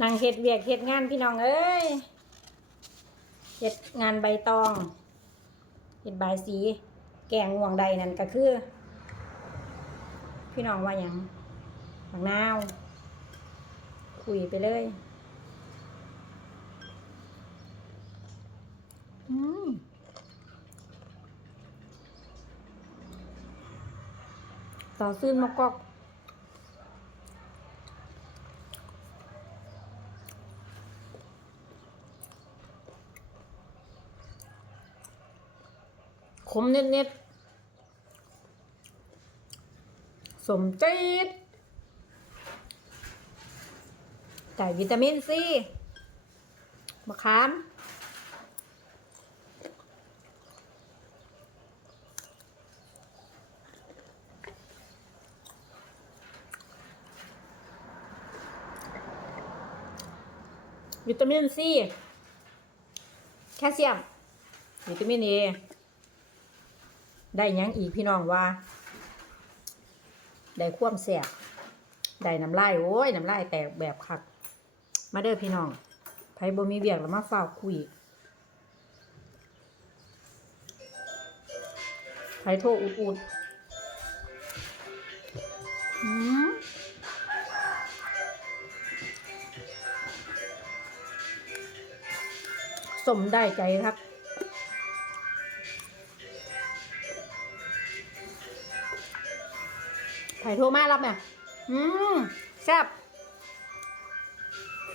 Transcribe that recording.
นางเฮ็ดเวียกเฮ็ดงานพี่น้องเอ้ยเฮ็ดงานใบตองเฮ็ดใบายสี แกงง่วงใดนั่นก็คือ พี่น้องว่าหยังบักนาว คุยไปเลยอืมต่อซื่นมากอก มเน็ดๆสมจีดไก่วิตามินซีมะขามวิตามินซีแคลเซียม วิตามินเอ ได้ยังอีกพี่น้องว่า ได้ความแสบได้น้ำลายโอ้ยน้ำลายแตกแบบคัก มาเด้อพี่น้องไผบ่มีเบียกแล้วมาฝ้าวคุยไผโทอุดอุดอืมสมได้ใจครั ไข่โทรมารับเนี่ยอืมแซ่บ